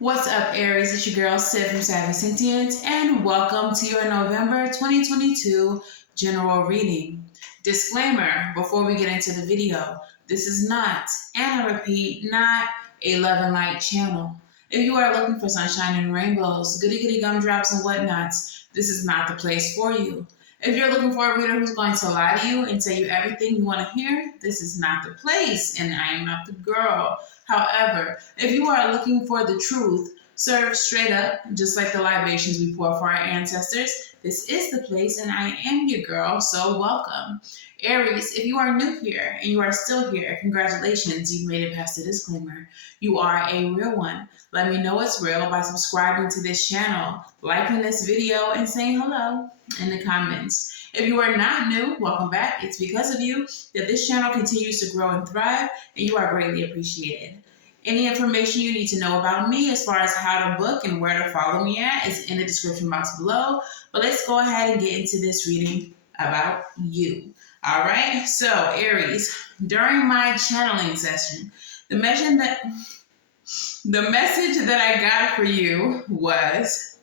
What's up, Aries? It's your girl, Sid from Savy, Sentient, and welcome to your November 2022 general reading. Disclaimer before we get into the video, this is not, and I repeat, not a love and light channel. If you are looking for sunshine and rainbows, goody goody gumdrops and whatnots, this is not the place for you. If you're looking for a reader who's going to lie to you and tell you everything you want to hear, this is not the place, and I am not the girl. However, if you are looking for the truth, served straight up, just like the libations we pour for our ancestors, this is the place, and I am your girl, so welcome. Aries, if you are new here and you are still here, congratulations, you've made it past the disclaimer. You are a real one. Let me know it's real by subscribing to this channel, liking this video, and saying hello in the comments. If you are not new, welcome back. It's because of you that this channel continues to grow and thrive, and you are greatly appreciated. Any information you need to know about me as far as how to book and where to follow me at is in the description box below. But let's go ahead and get into this reading about you. All right, so Aries, during my channeling session, the message that I got for you was,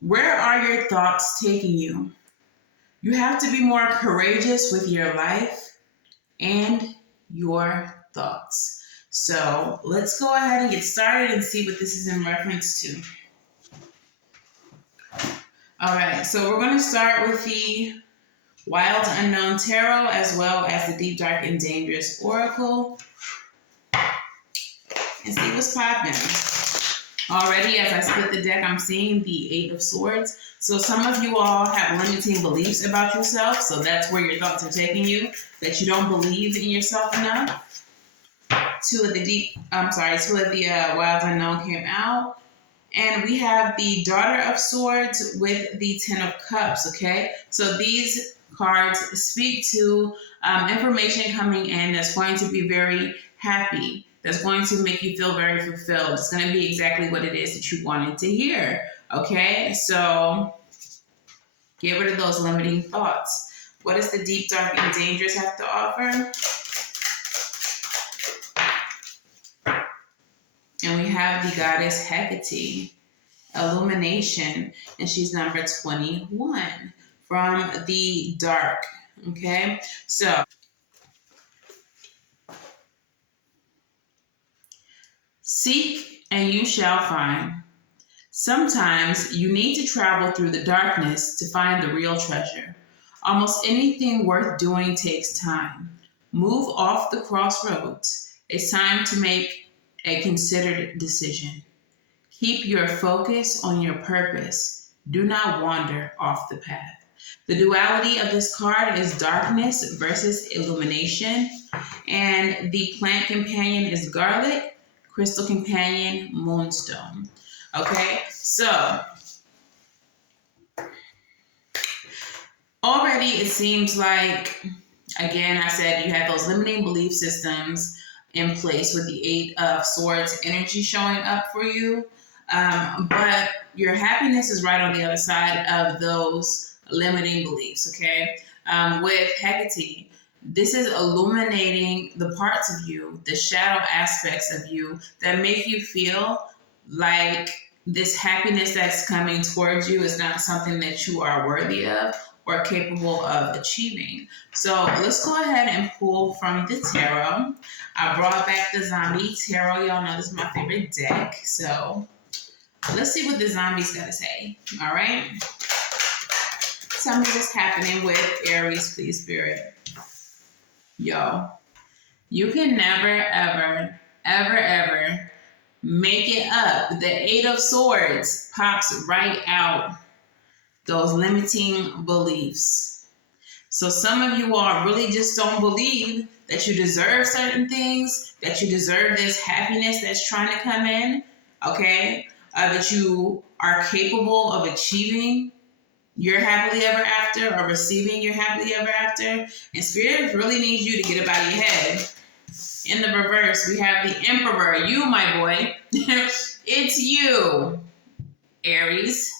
where are your thoughts taking you? You have to be more courageous with your life and your thoughts. So let's go ahead and get started and see what this is in reference to. All right, so we're going to start with the Wild Unknown Tarot as well as the Deep, Dark, and Dangerous Oracle and see what's popping. Already, as I split the deck, I'm seeing the Eight of Swords. So some of you all have limiting beliefs about yourself. So that's where your thoughts are taking you, that you don't believe in yourself enough. Two of the Wild Unknown came out. And we have the Daughter of Swords with the Ten of Cups, okay? So these cards speak to information coming in that's going to be very happy, that's going to make you feel very fulfilled. It's going to be exactly what it is that you wanted to hear, okay? So get rid of those limiting thoughts. What does the Deep, Dark, and Dangerous have to offer? And we have the Goddess Hecate, Illumination, and she's number 21 from the dark, okay? So, seek and you shall find. Sometimes you need to travel through the darkness to find the real treasure. Almost anything worth doing takes time. Move off the crossroads. It's time to make a considered decision. Keep your focus on your purpose. Do not wander off the path. The duality of this card is darkness versus illumination. And the plant companion is garlic, crystal companion, moonstone. Okay, so already it seems like, again, I said you have those limiting belief systems in place with the Eight of Swords energy showing up for you. But your happiness is right on the other side of those limiting beliefs, okay? With Hecate, this is illuminating the parts of you, the shadow aspects of you that make you feel like this happiness that's coming towards you is not something that you are worthy of or capable of achieving. So let's go ahead and pull from the tarot. I brought back the Zombie Tarot. Y'all know this is my favorite deck. So let's see what the zombies got to say. All right? Tell me what's happening with Aries, please, Spirit. Yo, you can never, ever, ever, ever make it up. The Eight of Swords pops right out. Those limiting beliefs. So some of you all really just don't believe that you deserve certain things, that you deserve this happiness that's trying to come in, okay? That you are capable of achieving your happily ever after or receiving your happily ever after. And Spirit really needs you to get up out of your head. In the reverse, we have the Emperor. You, my boy. It's you, Aries.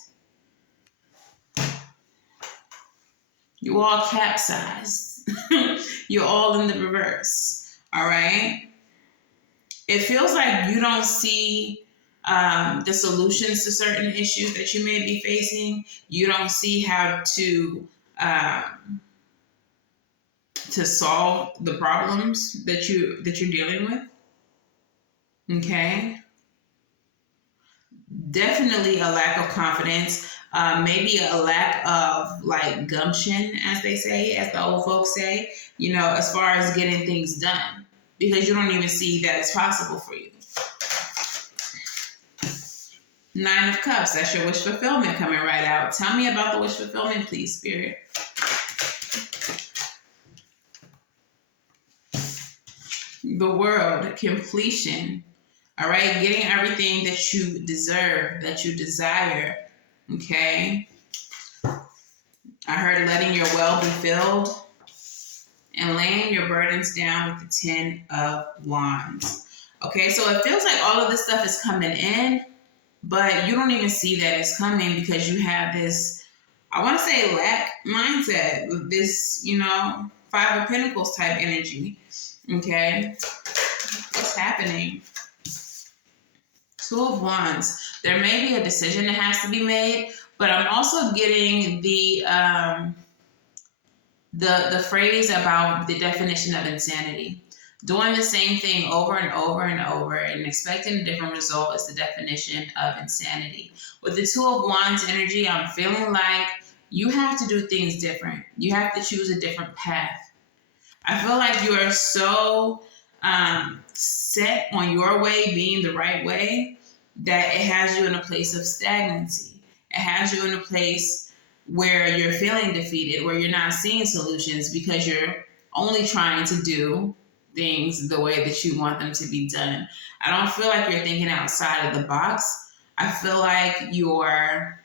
You all capsized. You're all in the reverse. All right? It feels like you don't see the solutions to certain issues that you may be facing. You don't see how to solve the problems that you're dealing with. Okay, definitely a lack of confidence. Maybe a lack of like gumption, as they say, as the old folks say. As far as getting things done, because you don't even see that it's possible for you. Nine of Cups, that's your wish fulfillment coming right out. Tell me about the wish fulfillment, please, Spirit. The World, completion. All right, getting everything that you deserve, that you desire. Okay. I heard letting your well be filled and laying your burdens down with the 10 of Wands. Okay, so it feels like all of this stuff is coming in, but you don't even see that it's coming because you have this, I want to say, lack mindset, this, Five of Pentacles type energy. Okay, what's happening? Two of Wands. There may be a decision that has to be made, but I'm also getting the phrase about the definition of insanity. Doing the same thing over and over and over and expecting a different result is the definition of insanity. With the Two of Wands energy, I'm feeling like you have to do things different. You have to choose a different path. I feel like you are so set on your way being the right way that it has you in a place of stagnancy. It has you in a place where you're feeling defeated, where you're not seeing solutions because you're only trying to do things the way that you want them to be done. I don't feel like you're thinking outside of the box. I feel like you're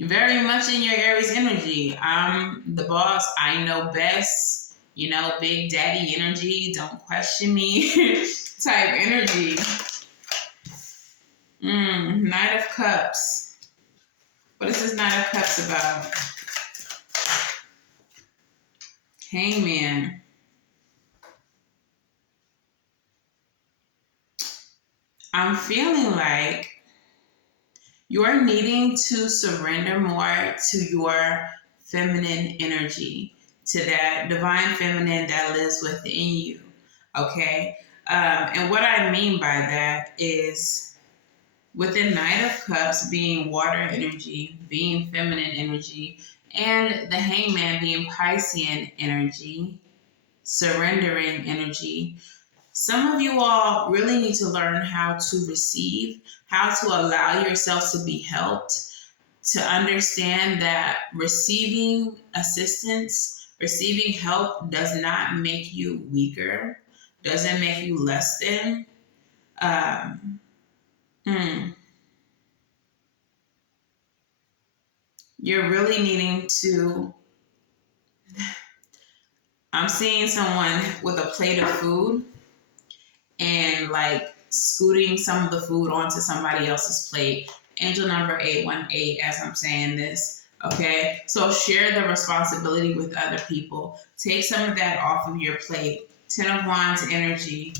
very much in your Aries energy. I'm the boss. I know best. Big daddy energy. Don't question me type energy. Knight of Cups. What is this Knight of Cups about? Hangman. I'm feeling like you're needing to surrender more to your feminine energy, to that divine feminine that lives within you. Okay? And what I mean by that is, with the Knight of Cups being water energy, being feminine energy, and the Hangman being Piscean energy, surrendering energy, some of you all really need to learn how to receive, how to allow yourself to be helped, to understand that receiving assistance, receiving help does not make you weaker, doesn't make you less than. You're really needing to, I'm seeing someone with a plate of food and like scooting some of the food onto somebody else's plate. Angel number 818 as I'm saying this. Okay, so share the responsibility with other people. Take some of that off of your plate. 10 of Wands energy.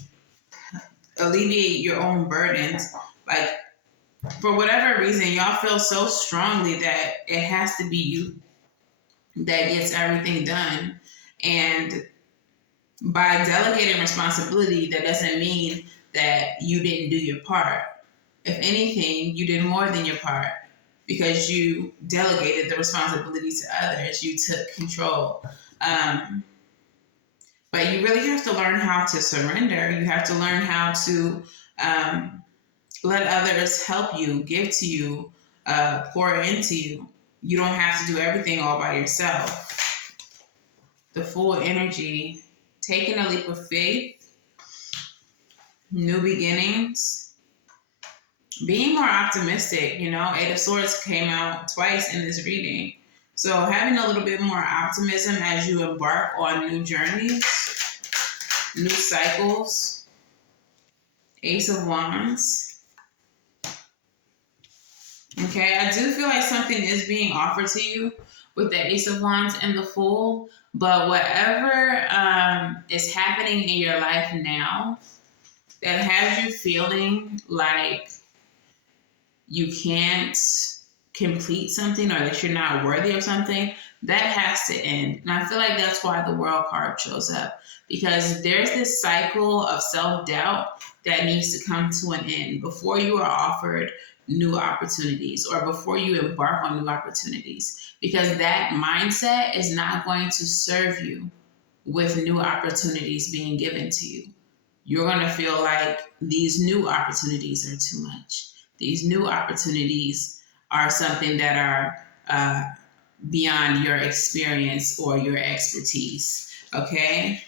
Alleviate your own burdens. Like, for whatever reason, y'all feel so strongly that it has to be you that gets everything done. And by delegating responsibility, that doesn't mean that you didn't do your part. If anything, you did more than your part because you delegated the responsibility to others. You took control. But you really have to learn how to surrender. You have to learn how to let others help you, give to you, pour into you. You don't have to do everything all by yourself. The Fool energy, taking a leap of faith, new beginnings, being more optimistic. Eight of Swords came out twice in this reading. So having a little bit more optimism as you embark on new journeys, new cycles. Ace of Wands. Okay, I do feel like something is being offered to you with the Ace of Wands and the Fool. But whatever is happening in your life now that has you feeling like you can't complete something or that you're not worthy of something, that has to end. And I feel like that's why the World card shows up, because there's this cycle of self-doubt that needs to come to an end before you are offered new opportunities or before you embark on new opportunities, because that mindset is not going to serve you with new opportunities being given to you. You're going to feel like these new opportunities are too much. These new opportunities are something that are beyond your experience or your expertise. Okay?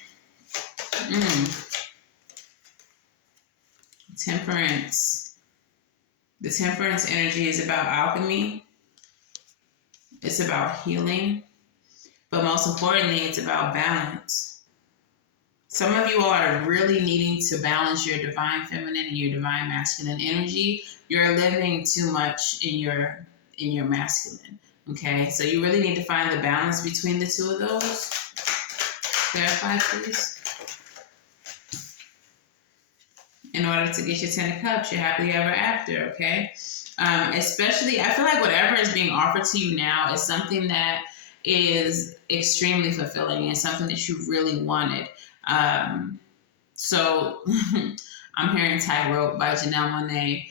Temperance. The temperance energy is about alchemy. It's about healing. But most importantly, it's about balance. Some of you all are really needing to balance your divine feminine and your divine masculine energy. You're living too much in your masculine. Okay, so you really need to find the balance between the two of those. Clarify, please. In order to get your 10 of Cups, your happily ever after, okay? Especially, I feel like whatever is being offered to you now is something that is extremely fulfilling and something that you really wanted. So I'm hearing Tightrope by Janelle Monáe.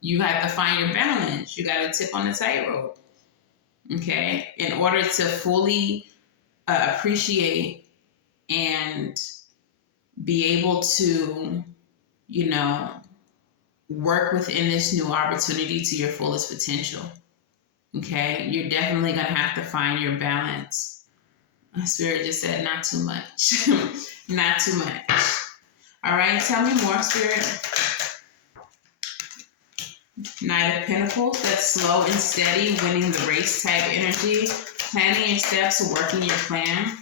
You have to find your balance. You got to tip on the tightrope, okay? In order to fully appreciate and be able to, work within this new opportunity to your fullest potential. Okay, you're definitely going to have to find your balance. My spirit just said not too much. Not too much. All right, tell me more, Spirit. Knight of Pentacles, that's slow and steady, winning the race type energy, planning your steps, working your plan.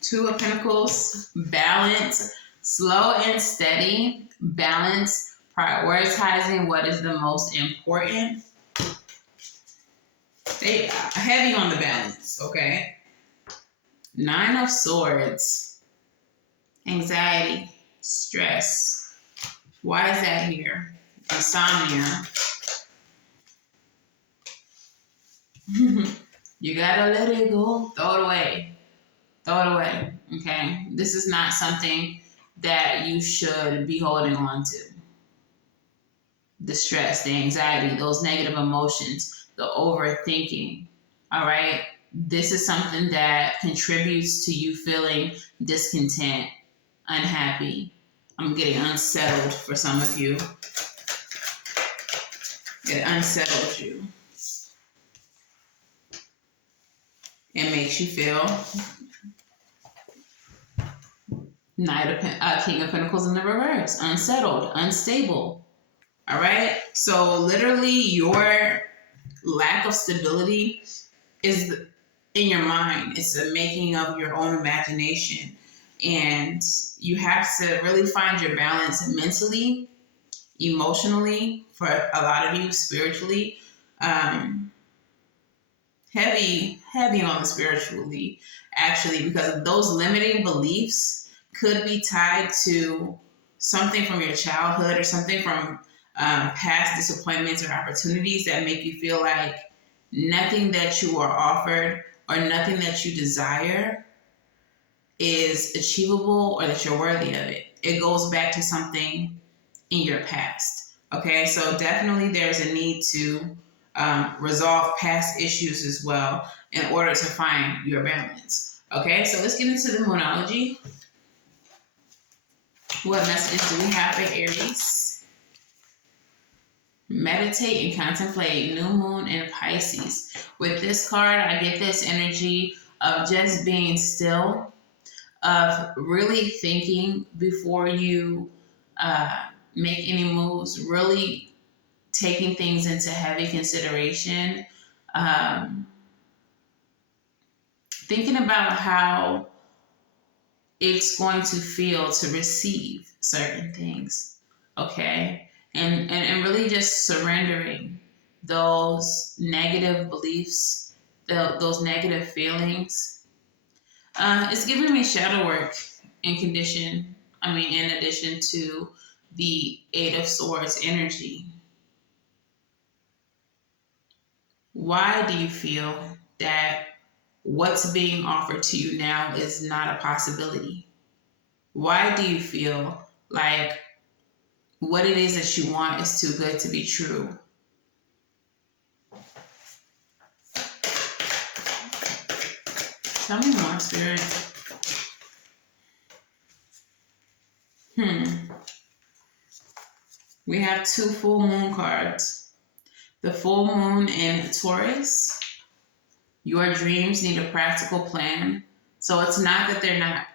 Two of Pentacles, balance, slow and steady, balance, prioritizing what is the most important. They are heavy on the balance, okay? Nine of Swords, anxiety, stress. Why is that here? Insomnia. You gotta let it go. Throw it away. Throw it away, okay? This is not something that you should be holding on to. The stress, the anxiety, those negative emotions, the overthinking, all right? This is something that contributes to you feeling discontent, unhappy. I'm getting unsettled for some of you. It unsettles you. It makes you feel King of Pentacles in the reverse, unsettled, unstable. All right. So literally your lack of stability is in your mind. It's the making of your own imagination. And you have to really find your balance mentally, emotionally, for a lot of you, spiritually. Heavy on the spiritually, actually, because those limiting beliefs could be tied to something from your childhood or something from past disappointments or opportunities that make you feel like nothing that you are offered or nothing that you desire is achievable or that you're worthy of it. It goes back to something in your past. Okay, so definitely there's a need to resolve past issues as well in order to find your balance. Okay, so let's get into the Moonology. What messages do we have for Aries? Meditate and contemplate, new moon in Pisces. With this card, I get this energy of just being still, of really thinking before you make any moves, really taking things into heavy consideration, thinking about how it's going to feel to receive certain things, okay? And really just surrendering those negative beliefs, those negative feelings. It's giving me shadow work in addition to the Eight of Swords energy. Why do you feel that what's being offered to you now is not a possibility? Why do you feel like what it is that you want is too good to be true? Tell me more, Spirit. We have 2 full moon cards. The full moon in Taurus. Your dreams need a practical plan. So it's not that that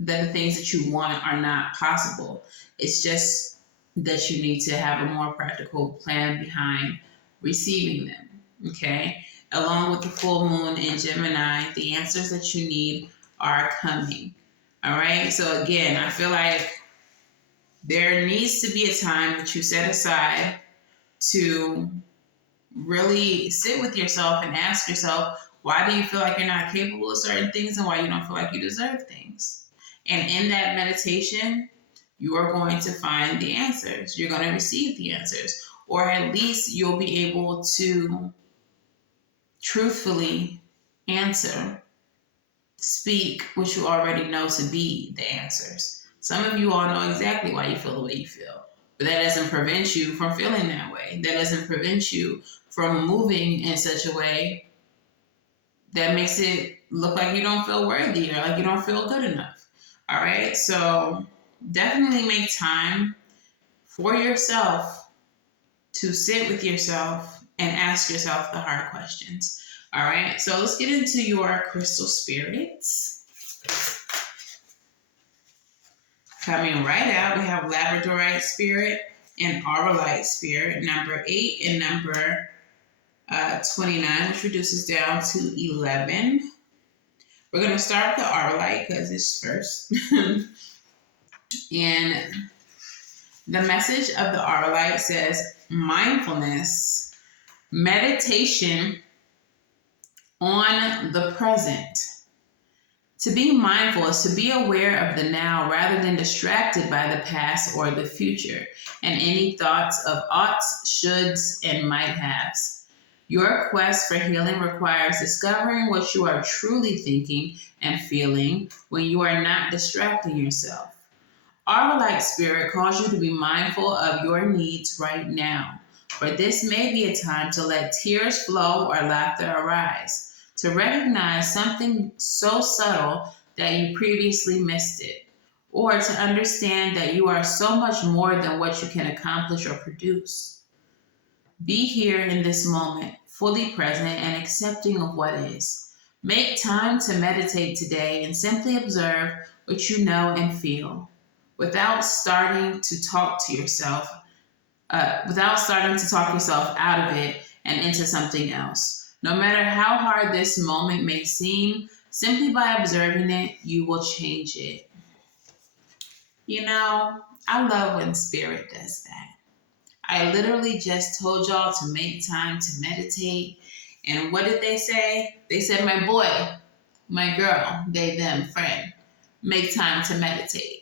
the things that you want are not possible. It's just that you need to have a more practical plan behind receiving them. Okay? Along with the full moon in Gemini, the answers that you need are coming. All right? So again, I feel like there needs to be a time that you set aside to really sit with yourself and ask yourself, why do you feel like you're not capable of certain things and why you don't feel like you deserve things? And in that meditation, you are going to find the answers. You're going to receive the answers. Or at least you'll be able to truthfully answer, speak what you already know to be the answers. Some of you all know exactly why you feel the way you feel. But that doesn't prevent you from feeling that way. That doesn't prevent you from moving in such a way that makes it look like you don't feel worthy or like you don't feel good enough. All right? So definitely make time for yourself to sit with yourself and ask yourself the hard questions. All right? So let's get into your crystal spirits. Coming right out, we have Labradorite spirit and Auralite spirit, number 8 and number 29, which reduces down to 11. We're going to start with the Auralite because it's first. And the message of the Auralite says mindfulness, meditation on the present. To be mindful is to be aware of the now rather than distracted by the past or the future and any thoughts of oughts, shoulds, and might haves. Your quest for healing requires discovering what you are truly thinking and feeling when you are not distracting yourself. Auralite spirit calls you to be mindful of your needs right now, for this may be a time to let tears flow or laughter arise. To recognize something so subtle that you previously missed it, or to understand that you are so much more than what you can accomplish or produce. Be here in this moment, fully present and accepting of what is. Make time to meditate today and simply observe what you know and feel, without starting to talk yourself out of it and into something else. No matter how hard this moment may seem, simply by observing it, you will change it. You know, I love when spirit does that. I literally just told y'all to make time to meditate. And what did they say? They said, my boy, my girl, they, them, friend, make time to meditate.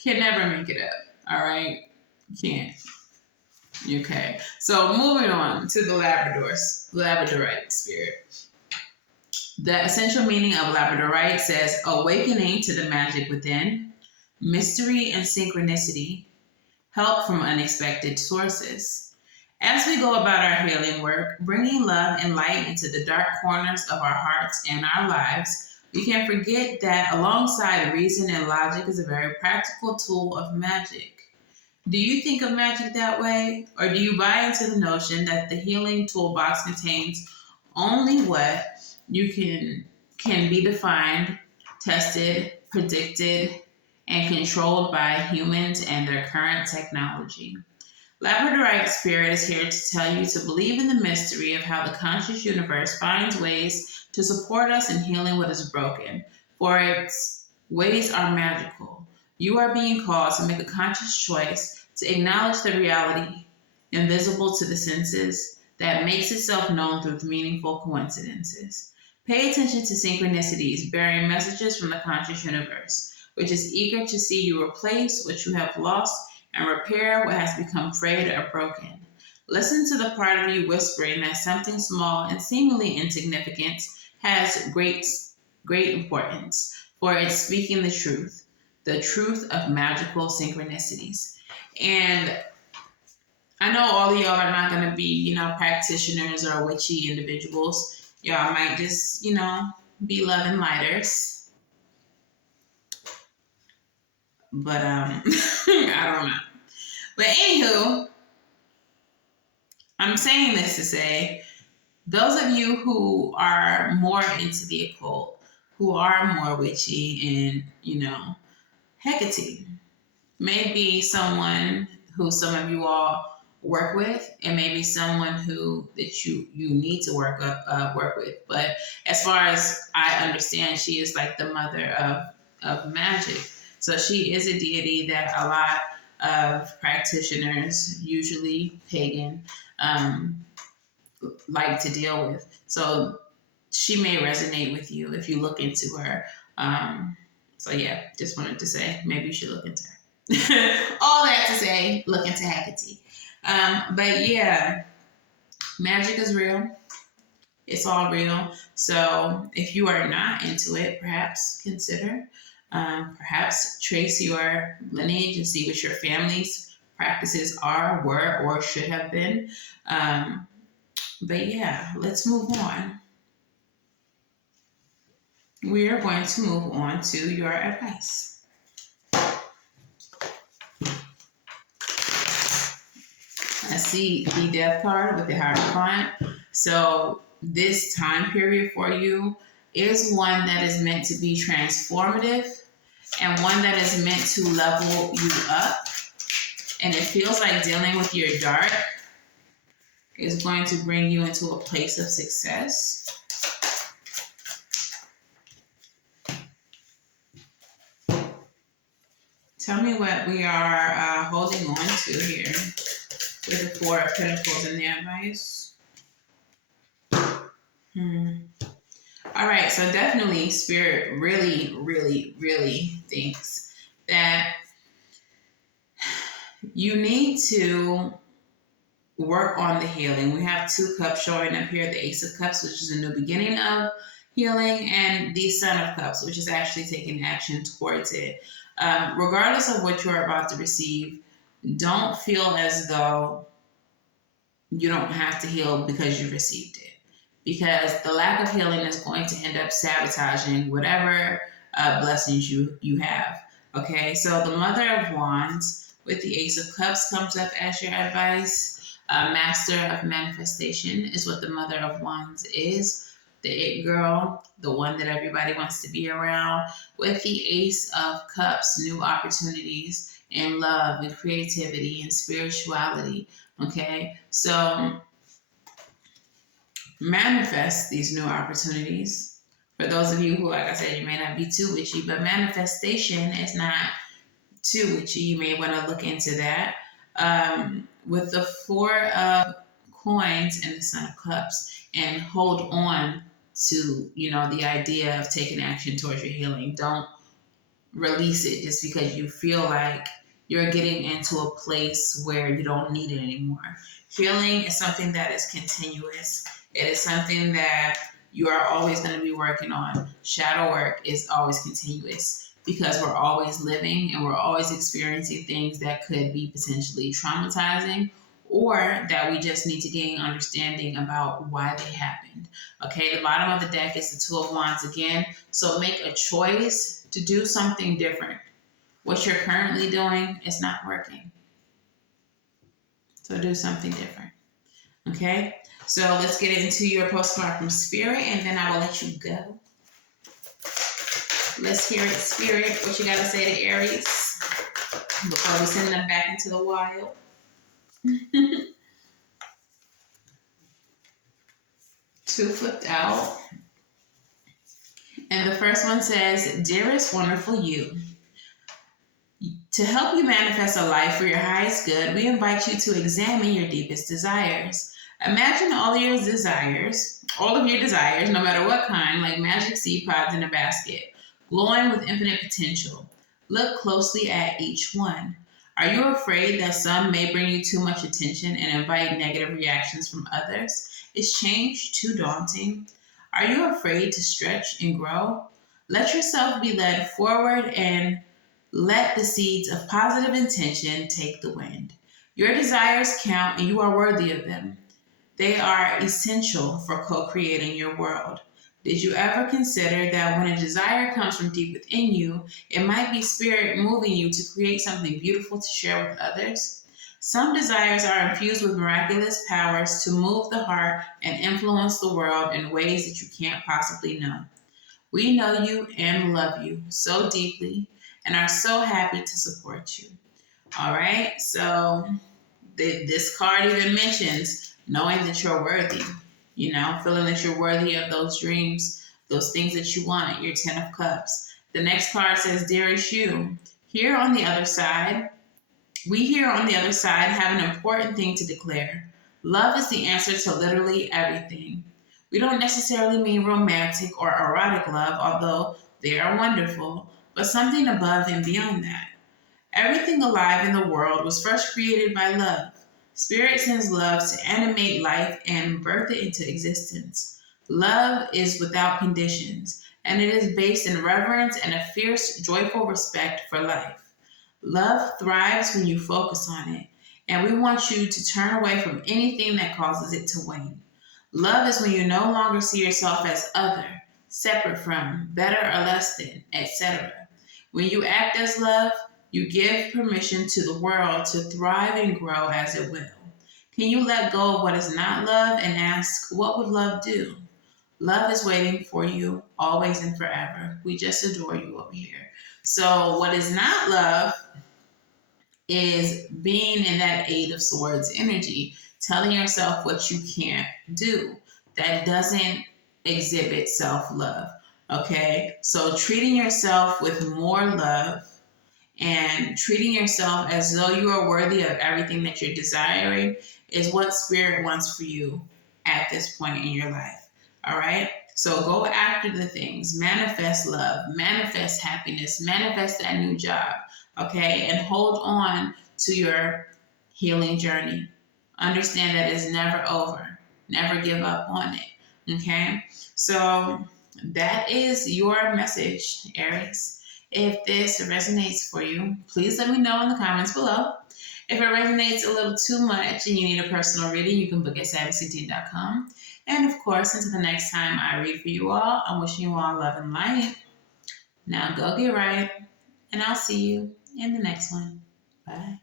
Can never make it up, all right? Can't. Okay, so moving on to the Labradorite spirit. The essential meaning of Labradorite says awakening to the magic within, mystery and synchronicity, help from unexpected sources. As we go about our healing work, bringing love and light into the dark corners of our hearts and our lives, we can't forget that alongside reason and logic is a very practical tool of magic. Do you think of magic that way? Or do you buy into the notion that the healing toolbox contains only what you can be defined, tested, predicted, and controlled by humans and their current technology? Labradorite spirit is here to tell you to believe in the mystery of how the conscious universe finds ways to support us in healing what is broken, for its ways are magical. You are being called to make a conscious choice to acknowledge the reality invisible to the senses that makes itself known through meaningful coincidences. Pay attention to synchronicities bearing messages from the conscious universe, which is eager to see you replace what you have lost and repair what has become frayed or broken. Listen to the part of you whispering that something small and seemingly insignificant has great importance, for it's speaking the truth of magical synchronicities. And I know all of y'all are not going to be, practitioners or witchy individuals. Y'all might just, be loving lighters. But I don't know. But anywho, I'm saying this to say, those of you who are more into the occult, who are more witchy and, Hecate, maybe someone who some of you all work with, and maybe someone that you need to work with. But as far as I understand, she is like the mother of magic. So she is a deity that a lot of practitioners, usually pagan, like to deal with. So she may resonate with you if you look into her. So yeah, just wanted to say, maybe you should look into her. All that to say, look into Hecate. But yeah, magic is real. It's all real. So if you are not into it, perhaps consider, perhaps trace your lineage and see what your family's practices are, were, or should have been. But yeah, let's move on. We are going to move on to your advice. I see the Death card with the Hierophant. So this time period for you is one that is meant to be transformative and one that is meant to level you up. And it feels like dealing with your dark is going to bring you into a place of success. Tell me what we are holding on to here with the Four of Pentacles and the advice. All right, so definitely Spirit really, really, really thinks that you need to work on the healing. We have 2 cups showing up here, the Ace of Cups, which is a new beginning of healing, and the Son of Cups, which is actually taking action towards it. Regardless of what you're about to receive, don't feel as though you don't have to heal because you received it. Because the lack of healing is going to end up sabotaging whatever blessings you have. Okay, so the Mother of Wands with the Ace of Cups comes up as your advice. Master of Manifestation is what the Mother of Wands is. The it girl, the one that everybody wants to be around. With the Ace of Cups, new opportunities in love and creativity and spirituality. Okay, so manifest these new opportunities. For those of you who, like I said, you may not be too witchy, but manifestation is not too witchy. You may want to look into that. With the Four of Coins and the Son of Cups, and hold on to, the idea of taking action towards your healing. Don't release it just because you feel like you're getting into a place where you don't need it anymore. Healing is something that is continuous. It is something that you are always going to be working on. Shadow work is always continuous because we're always living and we're always experiencing things that could be potentially traumatizing, or that we just need to gain understanding about why they happened. Okay, the bottom of the deck is the Two of Wands again. So make a choice to do something different. What you're currently doing is not working. So do something different. Okay, so let's get into your postcard from Spirit, and then I will let you go. Let's hear it, Spirit. What you got to say to Aries before we send them back into the wild? Two flipped out. And the first one says, Dearest wonderful you, to help you manifest a life for your highest good, we invite you to examine your deepest desires. Imagine all of your desires, no matter what kind, like magic seed pods in a basket, glowing with infinite potential. Look closely at each one. Are you afraid that some may bring you too much attention and invite negative reactions from others? Is change too daunting? Are you afraid to stretch and grow? Let yourself be led forward and let the seeds of positive intention take the wind. Your desires count and you are worthy of them. They are essential for co creating your world. Did you ever consider that when a desire comes from deep within you, it might be spirit moving you to create something beautiful to share with others? Some desires are infused with miraculous powers to move the heart and influence the world in ways that you can't possibly know. We know you and love you so deeply and are so happy to support you. All right, so this card even mentions knowing that you're worthy, feeling that you're worthy of those dreams, those things that you want, your 10 of cups. The next card says, dearest you, here on the other side, we here on the other side have an important thing to declare. Love is the answer to literally everything. We don't necessarily mean romantic or erotic love, although they are wonderful, but something above and beyond that. Everything alive in the world was first created by love. Spirit sends love to animate life and birth it into existence. Love is without conditions, and it is based in reverence and a fierce, joyful respect for life. Love thrives when you focus on it, and we want you to turn away from anything that causes it to wane. Love is when you no longer see yourself as other, separate from, better or less than, etc. When you act as love, you give permission to the world to thrive and grow as it will. Can you let go of what is not love and ask, what would love do? Love is waiting for you always and forever. We just adore you over here. So, what is not love is being in that Eight of Swords energy, telling yourself what you can't do. That doesn't exhibit self love. Okay, so treating yourself with more love and treating yourself as though you are worthy of everything that you're desiring is what spirit wants for you at this point in your life. All right. So go after the things, manifest love, manifest happiness, manifest that new job. Okay. And hold on to your healing journey. Understand that it's never over. Never give up on it. Okay. So that is your message, Aries. If this resonates for you, please let me know in the comments below. If it resonates a little too much and you need a personal reading, you can book at savyreadings.com. And of course, until the next time I read for you all, I'm wishing you all love and light. Now go get right, and I'll see you in the next one. Bye.